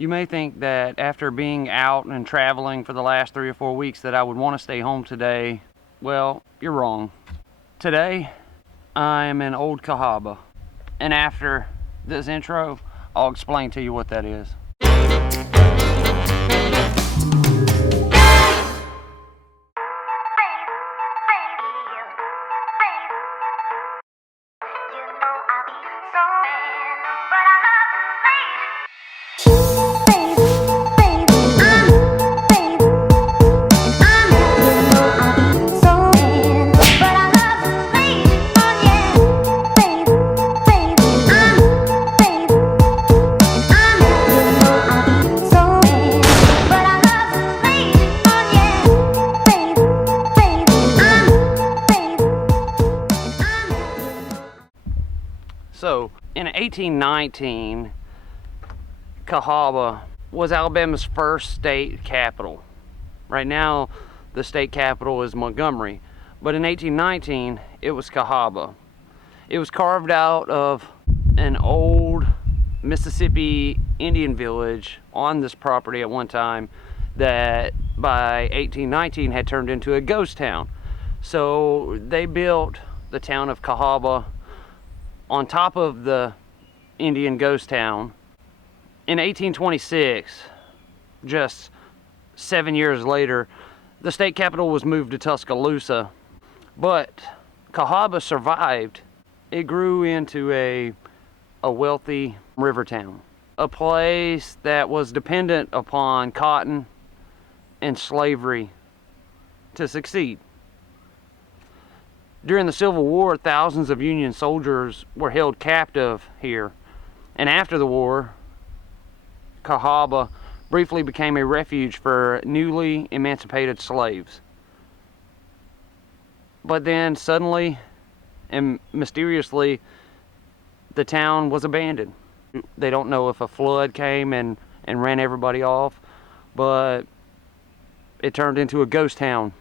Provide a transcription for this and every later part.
You may think that after being out and traveling for the last 3 or 4 weeks that I would want to stay home today. Well, you're wrong. Today, I am in Old Cahawba. And after this intro, I'll explain to you what that is. So, in 1819, Cahawba was Alabama's first state capital. Right now, the state capital is Montgomery, but in 1819, it was Cahawba. It was carved out of an old Mississippi Indian village on this property at one time that by 1819 had turned into a ghost town. So they built the town of Cahawba on top of the Indian ghost town. In 1826, just 7 years later, the state capital was moved to Tuscaloosa, but Cahawba survived. It grew into a wealthy river town, a place that was dependent upon cotton and slavery to succeed. During the Civil War, thousands of Union soldiers were held captive here. And after the war, Cahawba briefly became a refuge for newly emancipated slaves. But then suddenly and mysteriously, the town was abandoned. They don't know if a flood came and ran everybody off, but it turned into a ghost town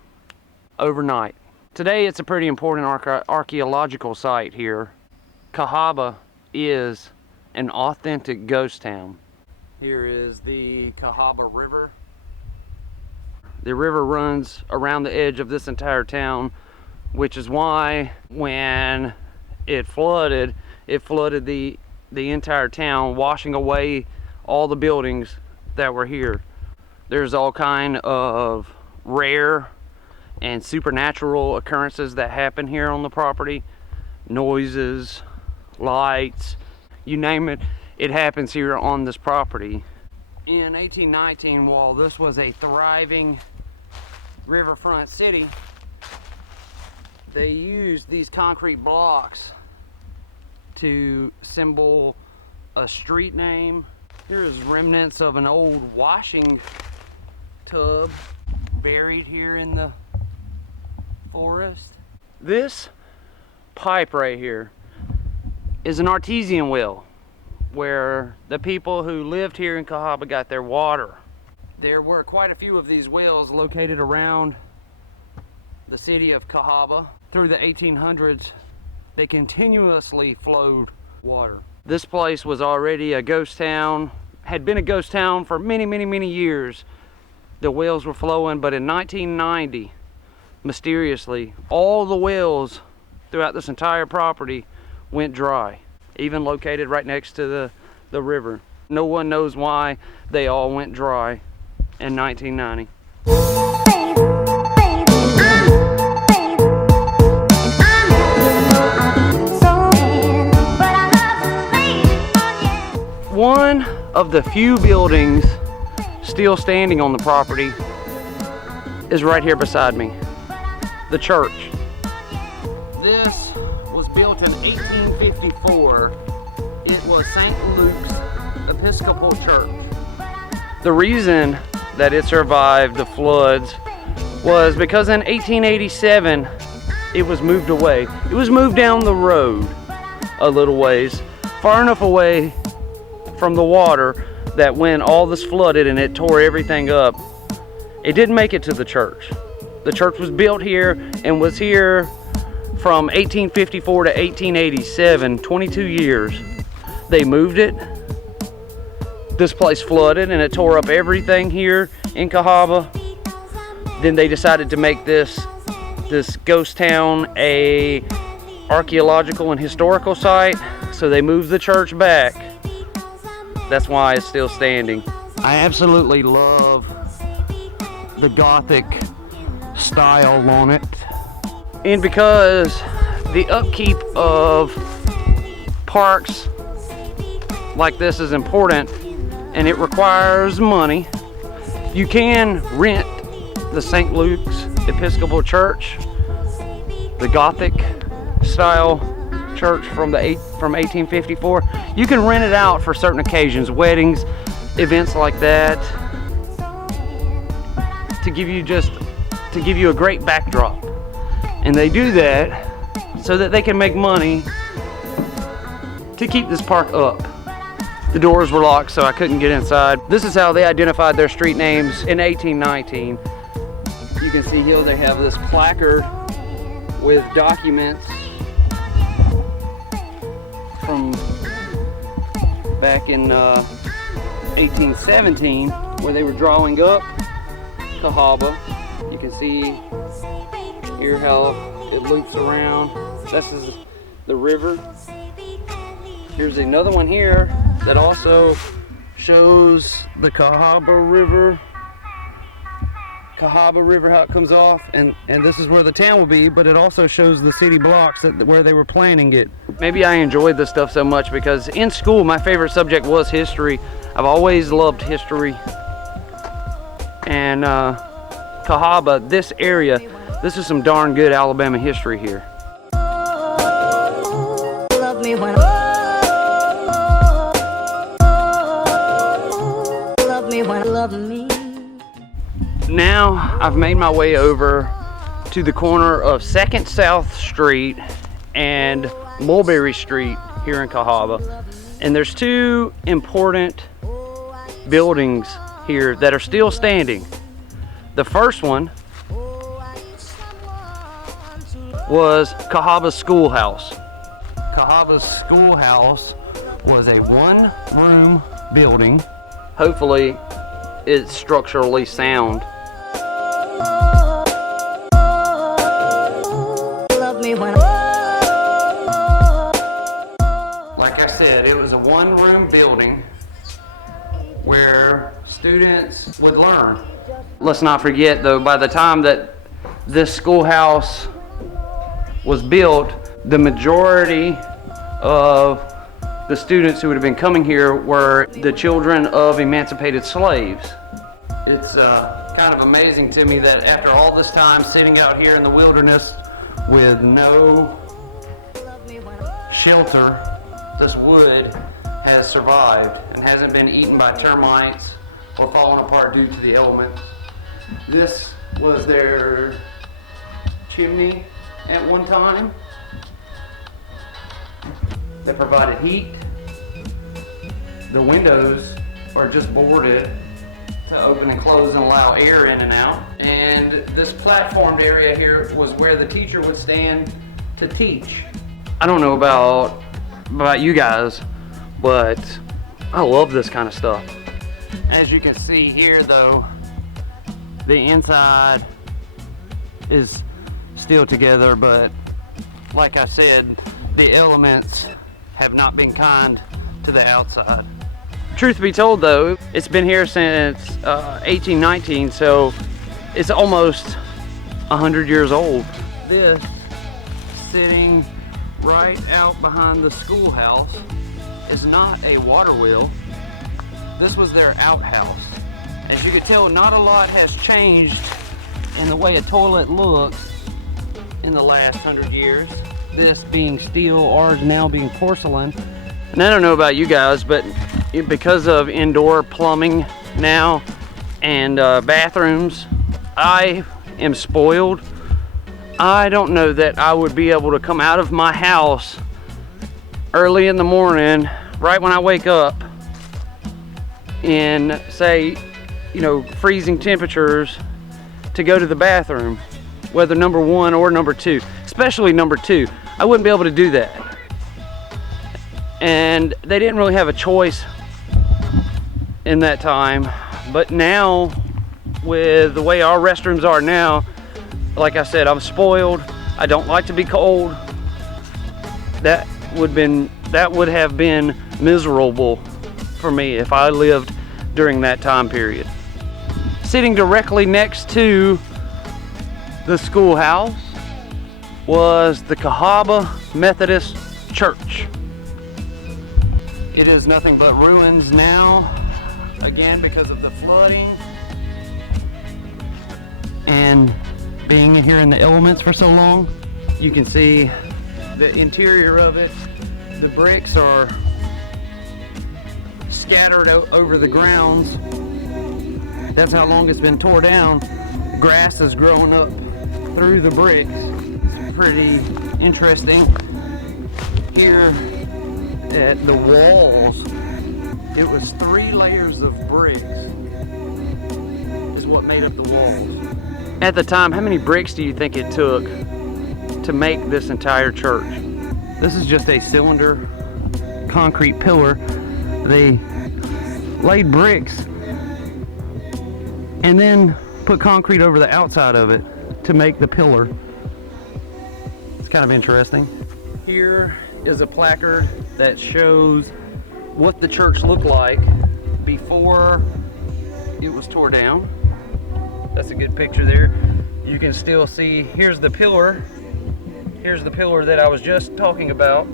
overnight. Today it's a pretty important archaeological site here. Cahawba is an authentic ghost town. Here is the Cahawba River. The river runs around the edge of this entire town, which is why when it flooded the entire town, washing away all the buildings that were here. There's all kind of rare and supernatural occurrences that happen here on the property. Noises, lights, you name it, it happens here on this property. In 1819, while this was a thriving riverfront city, they used these concrete blocks to symbol a street name. Here's remnants of an old washing tub buried here in the forest. This pipe right here is an artesian well where the people who lived here in Cahawba got their water. There were quite a few of these wells located around the city of Cahawba. Through the 1800s, they continuously flowed water. This place was already a ghost town, had been a ghost town for many years. The wells were flowing, but in 1990, mysteriously, all the wells throughout this entire property went dry, even located right next to the river. No one knows why they all went dry in 1990. One of the few buildings still standing on the property is right here beside me. The church. This was built in 1854. It was St. Luke's Episcopal Church. The reason that it survived the floods was because in 1887 it was moved away. It was moved down the road a little ways, far enough away from the water that when all this flooded and it tore everything up, it didn't make it to the church. The church was built here and was here from 1854 to 1887, 22 years. They moved it this place flooded and it tore up everything here in Cahawba. Then they decided to make this ghost town a archaeological and historical site, so they moved the church back. That's why it's still standing. I absolutely love the Gothic style on it. And because the upkeep of parks like this is important and it requires money, you can rent the St. Luke's Episcopal Church, the Gothic style church from 1854. You can rent it out for certain occasions, weddings, events like that, to give you a great backdrop. And they do that so that they can make money to keep this park up. The doors were locked, so I couldn't get inside. This is how they identified their street names in 1819. You can see here they have this placard with documents from back in 1817 where they were drawing up Cahawba. You can see here how it loops around. This is the river. Here's another one here that also shows the Cahawba River. Cahawba River, how it comes off, and this is where the town will be, but it also shows the city blocks where they were planning it. Maybe I enjoyed this stuff so much because in school my favorite subject was history. I've always loved history. And Cahawba, this area, this is some darn good Alabama history here. Love me when love me. Now I've made my way over to the corner of 2nd South Street and Mulberry Street here in Cahawba, and there's two important buildings here that are still standing. The first one was Cahawba's schoolhouse. Cahawba's schoolhouse was a one-room building. Hopefully it's structurally sound. Like I said, it was a one-room building where students would learn. Let's not forget though, by the time that this schoolhouse was built, the majority of the students who would have been coming here were the children of emancipated slaves. It's kind of amazing to me that after all this time sitting out here in the wilderness with no shelter, this wood has survived and hasn't been eaten by termites or fallen apart due to the elements. This was their chimney at one time that provided heat. The windows are just boarded to open and close and allow air in and out. And this platformed area here was where the teacher would stand to teach. I don't know about you guys, but I love this kind of stuff. As you can see here though, the inside is still together, but like I said, the elements have not been kind to the outside. Truth be told though, it's been here since 1819, so it's almost 100 years old. This sitting right out behind the schoolhouse is not a water wheel. This was their outhouse. As you can tell, not a lot has changed in the way a toilet looks in the last 100 years. This being steel, ours now being porcelain. And I don't know about you guys, but because of indoor plumbing now and bathrooms, I am spoiled. I don't know that I would be able to come out of my house early in the morning, right when I wake up, in say, freezing temperatures to go to the bathroom, whether number 1 or number 2, especially number 2. I wouldn't be able to do that. And they didn't really have a choice in that time. But now, with the way our restrooms are now, like I said, I'm spoiled. I don't like to be cold. That would have been miserable for me if I lived during that time period. Sitting directly next to the schoolhouse was the Cahawba Methodist Church. It is nothing but ruins now, again because of the flooding and being here in the elements for so long. You can see the interior of it. The bricks are scattered over the grounds. That's how long it's been tore down. Grass is growing up through the bricks. It's pretty interesting. Here at the walls, it was 3 layers of bricks is what made up the walls. At the time, how many bricks do you think it took to make this entire church? This is just a cylinder concrete pillar. They laid bricks and then put concrete over the outside of it to make the pillar. It's kind of interesting. Here is a placard that shows what the church looked like before it was tore down. That's a good picture there. You can still see, here's the pillar. Here's the pillar that I was just talking about.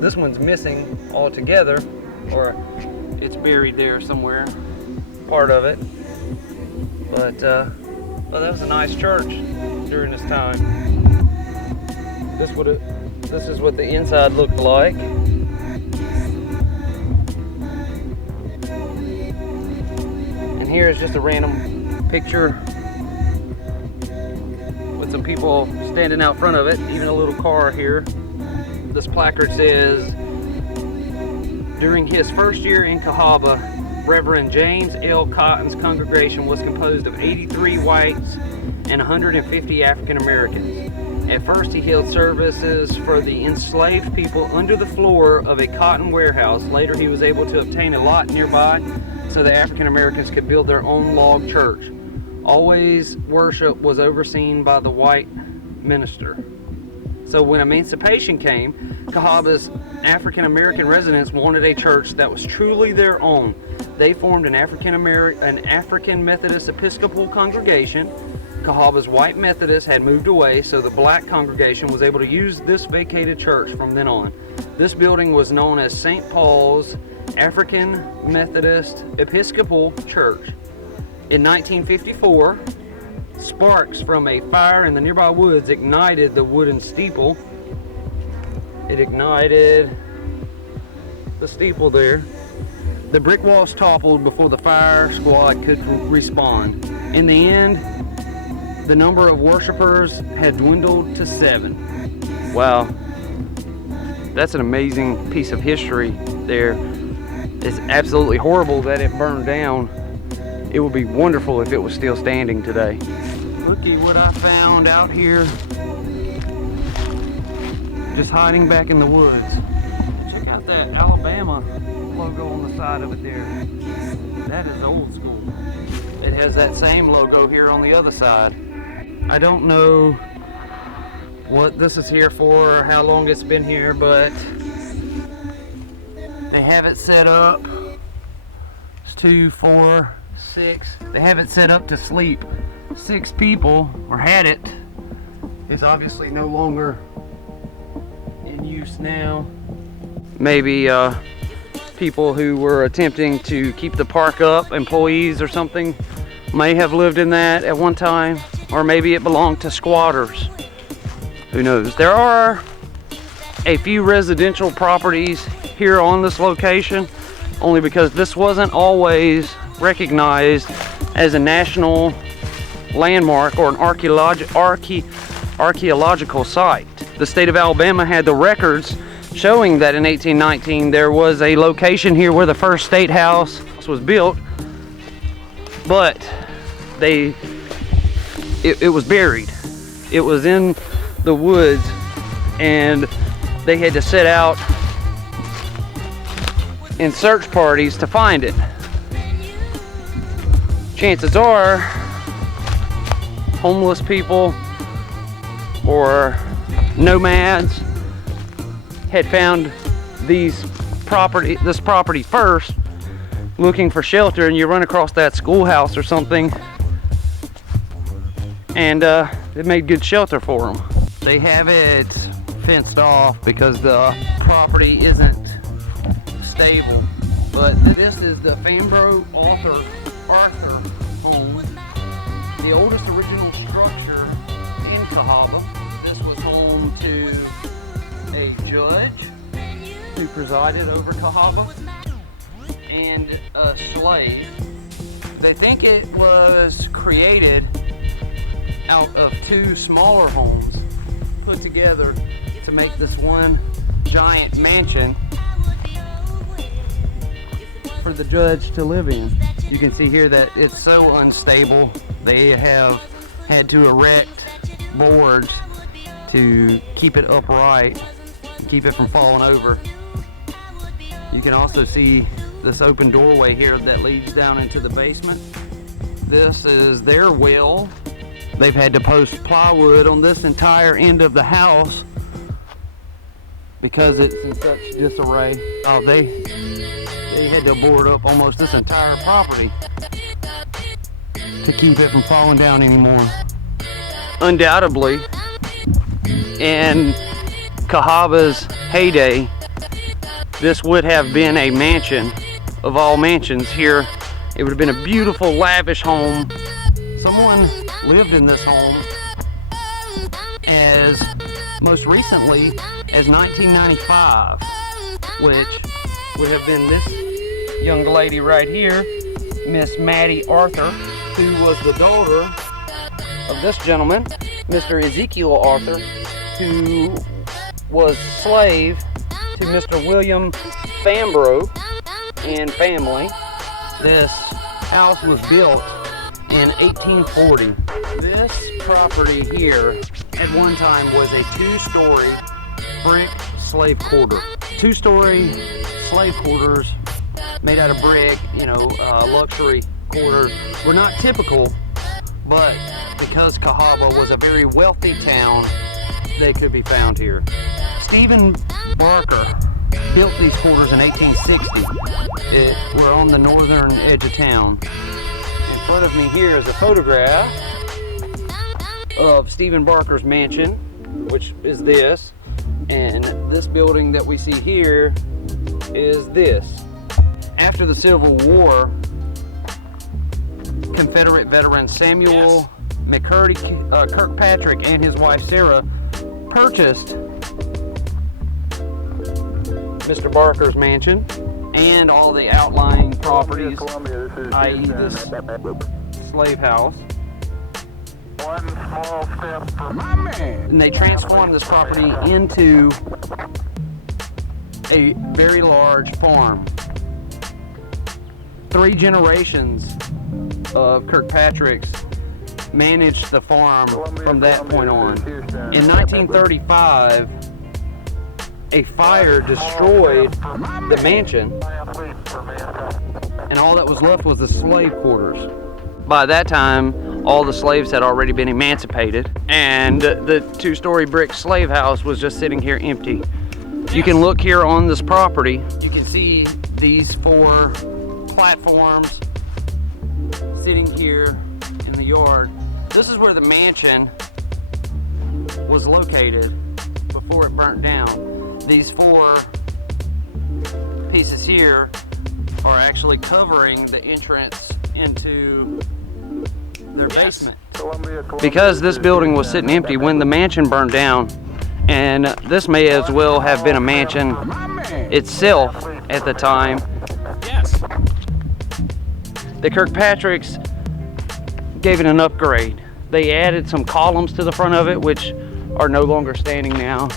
This one's missing altogether, or it's buried there somewhere, part of it. But well, that was a nice church during this time. This is what the inside looked like. And here is just a random picture with some people standing out front of it, even a little car here. This placard says, during his first year in Cahawba, Reverend James L. Cotton's congregation was composed of 83 whites and 150 African Americans. At first he held services for the enslaved people under the floor of a cotton warehouse. Later he was able to obtain a lot nearby so the African Americans could build their own log church. Always worship was overseen by the white minister. So when emancipation came, Cahawba's African American residents wanted a church that was truly their own. They formed an African Methodist Episcopal congregation. Cahawba's white Methodists had moved away, so the black congregation was able to use this vacated church from then on. This building was known as St. Paul's African Methodist Episcopal Church. In 1954, sparks from a fire in the nearby woods ignited the wooden steeple. It ignited the steeple there. The brick walls toppled before the fire squad could respond. In the end, the number of worshipers had dwindled to 7. Wow, that's an amazing piece of history there. It's absolutely horrible that it burned down. It would be wonderful if it was still standing today. Looky what I found out here, just hiding back in the woods. Check out that Alabama logo on the side of it there. That is old school. It has that same logo here on the other side. I don't know what this is here for or how long it's been here, but they have it set up. It's 2, 4, 6. They have it set up to sleep 6 people, or had it. It's obviously no longer in use now. Maybe people who were attempting to keep the park up, employees or something, may have lived in that at one time, or maybe it belonged to squatters. Who knows? There are a few residential properties here on this location, only because this wasn't always recognized as a national landmark or an archaeological site. The state of Alabama had the records showing that in 1819 there was a location here where the first state house was built, but it was buried. It was in the woods, and they had to set out in search parties to find it. Chances are homeless people or nomads had found this property first, looking for shelter, and you run across that schoolhouse or something, and it made good shelter for them. They have it fenced off because the property isn't stable. But this is the Fambro Arthur home, the oldest original structure in Cahawba. This was home to a judge who presided over Cahawba and a slave. They think it was created out of two smaller homes put together to make this one giant mansion for the judge to live in. You can see here that it's so unstable. They have had to erect boards to keep it upright and keep it from falling over. You can also see this open doorway here that leads down into the basement. This is their well. They've had to post plywood on this entire end of the house because it's in such disarray. Oh, they had to board up almost this entire property to keep it from falling down anymore. Undoubtedly, in Cahawba's heyday, this would have been a mansion of all mansions here. It would have been a beautiful, lavish home. Someone lived in this home as most recently as 1995, which would have been this young lady right here, Miss Maddie Arthur, who was the daughter of this gentleman, Mr. Ezekiel Arthur, who was slave to Mr. William Fambro and family. This house was built in 1840. This property here at one time was a two-story brick slave quarter. Two-story slave quarters made out of brick, luxury quarters, were not typical, but because Cahawba was a very wealthy town, they could be found here. Stephen Barker built these quarters in 1860. We're on the northern edge of town. In front of me here is a photograph of Stephen Barker's mansion, which is this, and this building that we see here is this. After the Civil War, Confederate veteran Samuel Kirkpatrick and his wife Sarah purchased Mr. Barker's mansion and all the outlying properties, i.e. this slave house. One small step for my man. And they transformed this property into a very large farm. 3 generations of Kirkpatricks managed the farm from that point on. In 1935, a fire destroyed the mansion, and all that was left was the slave quarters. By that time, all the slaves had already been emancipated, and the 2-story brick slave house was just sitting here empty. You can look here on this property. You can see these 4 platforms sitting here in the yard. This is where the mansion was located before it burnt down. These 4 pieces here are actually covering the entrance into their basement. Because this building was sitting empty when the mansion burned down, and this may as well have been a mansion itself at the time. Yes. The Kirkpatricks gave it an upgrade. They added some columns to the front of it, which are no longer standing now,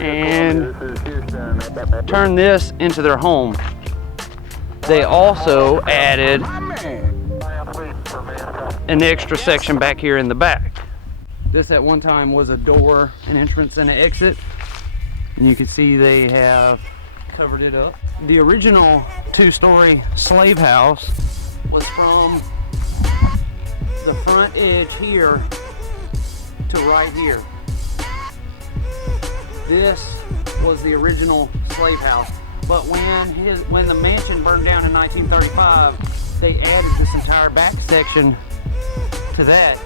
and turned this into their home. They also added an extra section back here in the back. This at one time was a door, an entrance and an exit. And you can see they have covered it up. The original two-story slave house was from the front edge here to right here. This was the original slave house. But when the mansion burned down in 1935, they added this entire back section to that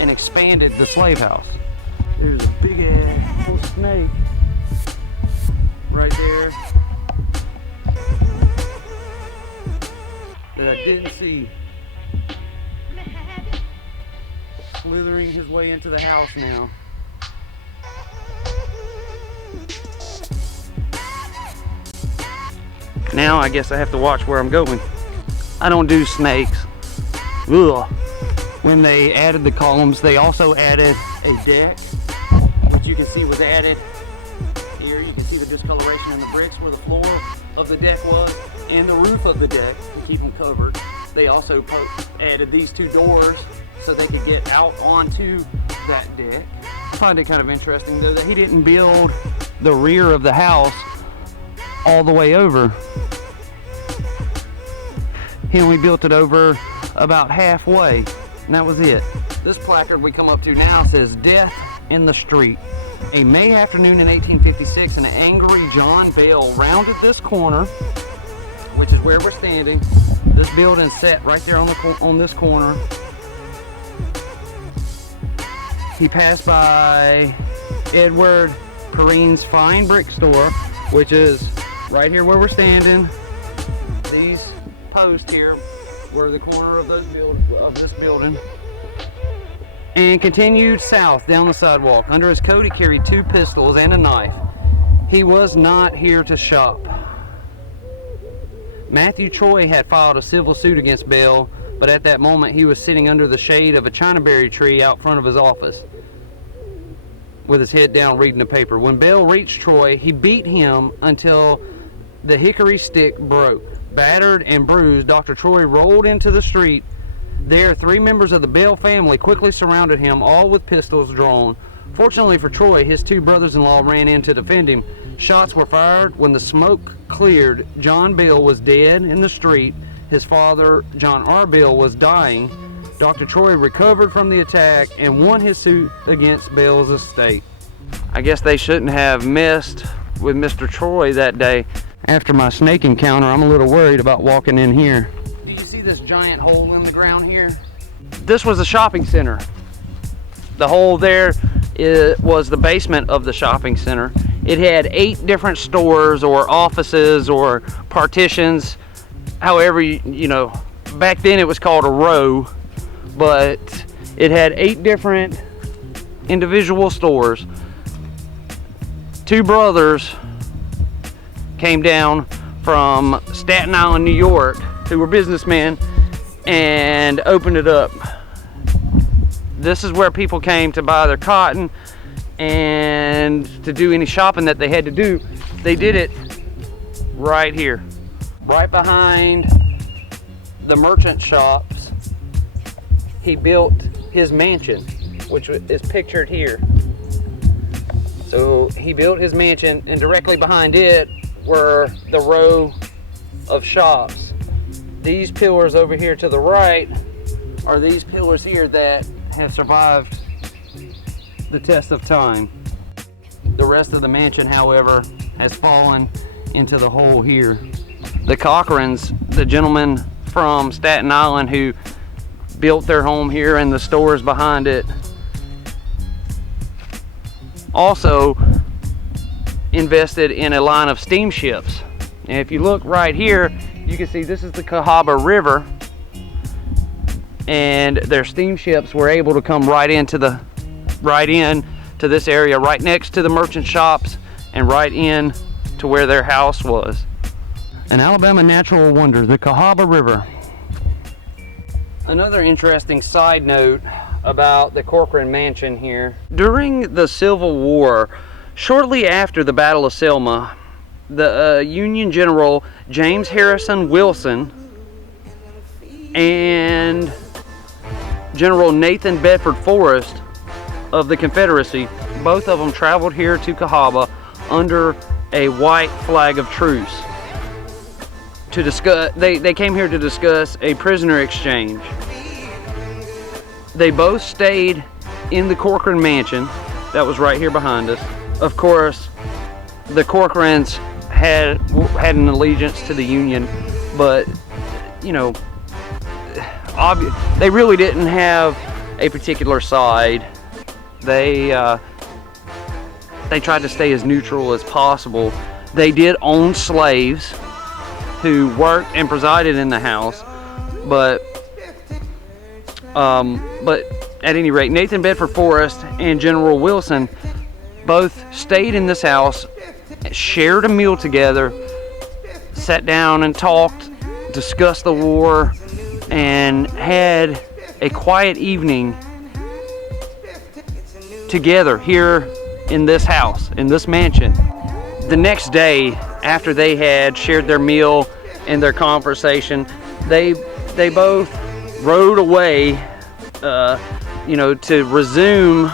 and expanded the slave house. There's a big ass little snake right there that I didn't see, slithering his way into the house now. Now I guess I have to watch where I'm going. I don't do snakes. Ugh. When they added the columns, they also added a deck, which you can see was added here. You can see the discoloration in the bricks where the floor of the deck was and the roof of the deck to keep them covered. They also added these two doors so they could get out onto that deck. I find it kind of interesting though that he didn't build the rear of the house all the way over. He only built it over about halfway, and that was it. This placard we come up to now says "Death in the Street." A May afternoon in 1856, an angry John Bell rounded this corner, which is where we're standing. This building set right there on this corner. He passed by Edward Perrine's Fine Brick Store, which is right here where we're standing. These posts here were the corner of this building. And continued south down the sidewalk. Under his coat he carried 2 pistols and a knife. He was not here to shop. Matthew Troy had filed a civil suit against Bell, but at that moment he was sitting under the shade of a chinaberry tree out front of his office with his head down reading the paper. When Bell reached Troy, he beat him until the hickory stick broke. Battered and bruised, Dr. Troy rolled into the street. There, 3 members of the Bell family quickly surrounded him, all with pistols drawn. Fortunately for Troy, his 2 brothers-in-law ran in to defend him. Shots were fired. When the smoke cleared, John Bell was dead in the street. His father, John R. Bell, was dying. Dr. Troy recovered from the attack and won his suit against Bell's estate. I guess they shouldn't have messed with Mr. Troy that day. After my snake encounter, I'm a little worried about walking in here. Do you see this giant hole in the ground here? This was a shopping center. The hole there was the basement of the shopping center. It had 8 different stores or offices or partitions. However, you know, back then it was called a row, but it had 8 different individual stores. 2 brothers came down from Staten Island, New York, who were businessmen, and opened it up. This is where people came to buy their cotton and to do any shopping that they had to do. They did it right here, right behind the merchant shops. He built his mansion, which is pictured here. So he built his mansion, and directly behind it were the row of shops. These pillars over here to the right are these pillars here that have survived the test of time. The rest of the mansion, however, has fallen into the hole here. The Cochrans, the gentleman from Staten Island who built their home here and the stores behind it, also invested in a line of steamships. And if you look right here, you can see this is the Cahawba River, and their steamships were able to come right into this area, right next to the merchant shops and right in to where their house was. An Alabama natural wonder, the Cahawba River. Another interesting side note about the Corcoran Mansion here. During the Civil War, shortly after the Battle of Selma, the Union General James Harrison Wilson and General Nathan Bedford Forrest of the Confederacy, both of them traveled here to Cahawba under a white flag of truce to discuss. They came here to discuss a prisoner exchange. They both stayed in the Corcoran mansion that was right here behind us. Of course, the Corcorans had an allegiance to the Union, but you know, they really didn't have a particular side. They tried to stay as neutral as possible. They did own slaves who worked and presided in the house, but at any rate, Nathan Bedford Forrest and General Wilson both stayed in this house, shared a meal together, sat down and talked, discussed the war, and had a quiet evening together here in this house, in this mansion. The next day, after they had shared their meal and their conversation, they both rode away, to resume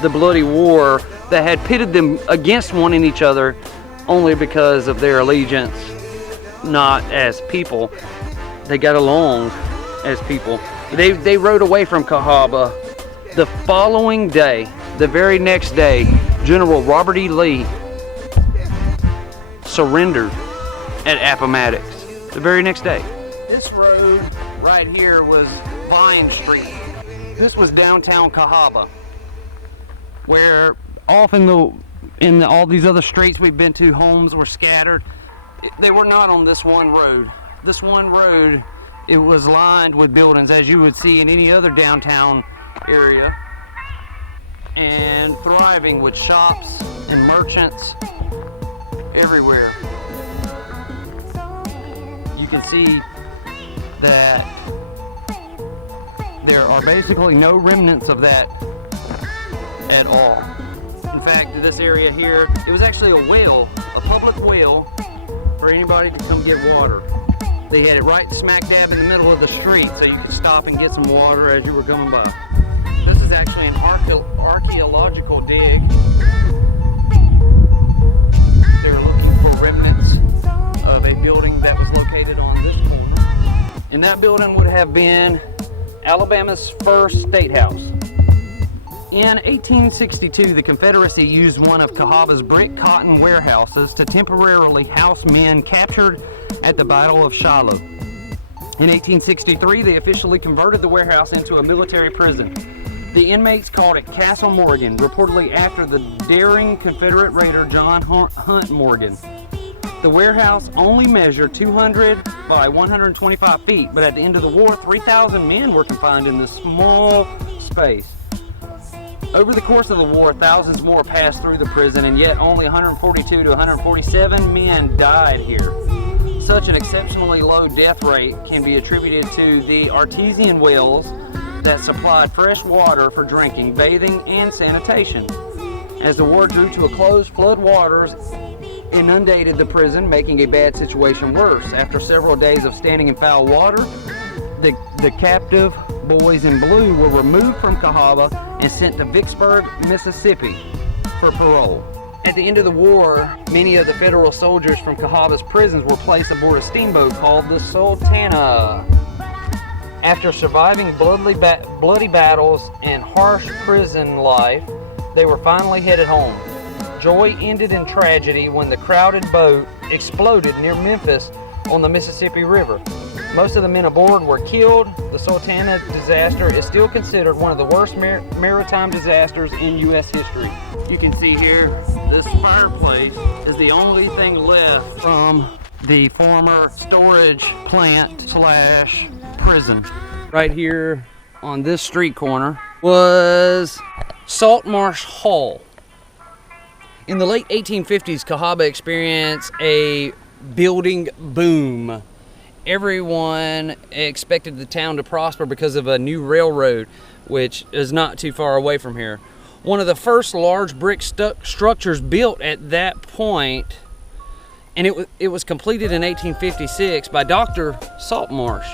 the bloody war that had pitted them against one and each other only because of their allegiance, not as people. They got along as people. They rode away from Cahawba. The following day, the very next day, General Robert E. Lee surrendered at Appomattox. The very next day. This road right here was Vine Street. This was downtown Cahawba, where off in all these other streets we've been to, homes were scattered. They were not on this one road. This one road, it was lined with buildings, as you would see in any other downtown area, and thriving with shops and merchants everywhere. You can see that there are basically no remnants of that at all. In fact, this area here, it was actually a well, a public well for anybody to come get water. They had it right smack dab in the middle of the street, so you could stop and get some water as you were coming by. This is actually an archaeological dig. They're looking for remnants of a building that was located on this corner. And that building would have been Alabama's first state house. In 1862, the Confederacy used one of Cahawba's brick cotton warehouses to temporarily house men captured at the Battle of Shiloh. In 1863, they officially converted the warehouse into a military prison. The inmates called it Castle Morgan, reportedly after the daring Confederate raider John Hunt Morgan. The warehouse only measured 200 by 125 feet, but at the end of the war, 3,000 men were confined in this small space. Over the course of the war, thousands more passed through the prison, and yet only 142 to 147 men died here. Such an exceptionally low death rate can be attributed to the artesian wells that supplied fresh water for drinking, bathing, and sanitation. As the war drew to a close, flood waters inundated the prison, making a bad situation worse. After several days of standing in foul water, the captive boys in blue were removed from Cahawba and sent to Vicksburg, Mississippi for parole. At the end of the war, many of the federal soldiers from Cahawba's prisons were placed aboard a steamboat called the Sultana. After surviving bloody battles and harsh prison life, they were finally headed home. Joy ended in tragedy when the crowded boat exploded near Memphis on the Mississippi River. Most of the men aboard were killed. The Sultana disaster is still considered one of the worst maritime disasters in U.S. history. You can see here, this fireplace is the only thing left from the former storage plant / prison. Right here on this street corner was Saltmarsh Hall. In the late 1850s, Cahawba experienced a building boom. Everyone expected the town to prosper because of a new railroad, which is not too far away from here. One of the first large brick structures built at that point, and it was completed in 1856 by Dr. Saltmarsh.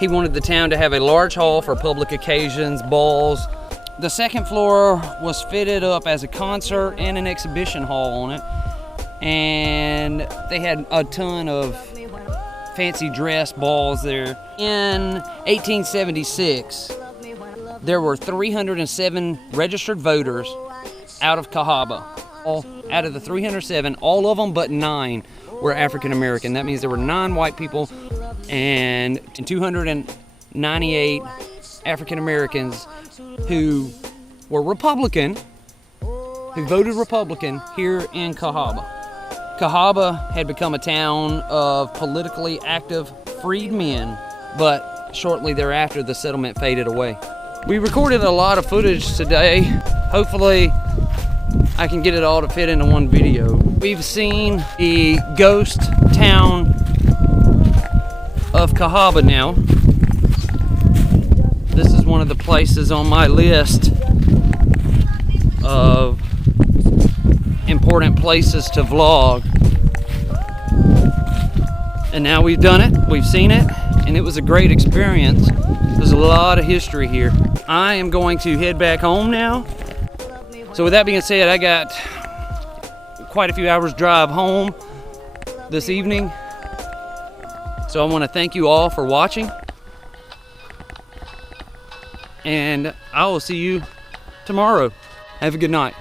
He wanted the town to have a large hall for public occasions, balls. The second floor was fitted up as a concert and an exhibition hall on it. and they had a ton of fancy dress balls there. In 1876, there were 307 registered voters out of Cahawba. Out of the 307, all of them but 9 were African American. That means there were 9 white people and 298 African Americans who were Republican, who voted Republican here in Cahawba. Cahawba had become a town of politically active freedmen, but shortly thereafter the settlement faded away. We recorded a lot of footage today. Hopefully I can get it all to fit into one video. We've seen the ghost town of Cahawba now. This is one of the places on my list of important places to vlog. And now we've done it, we've seen it, and it was a great experience. There's a lot of history here. I am going to head back home now. So with that being said, I got quite a few hours drive home this evening. So I want to thank you all for watching. And I will see you tomorrow. Have a good night.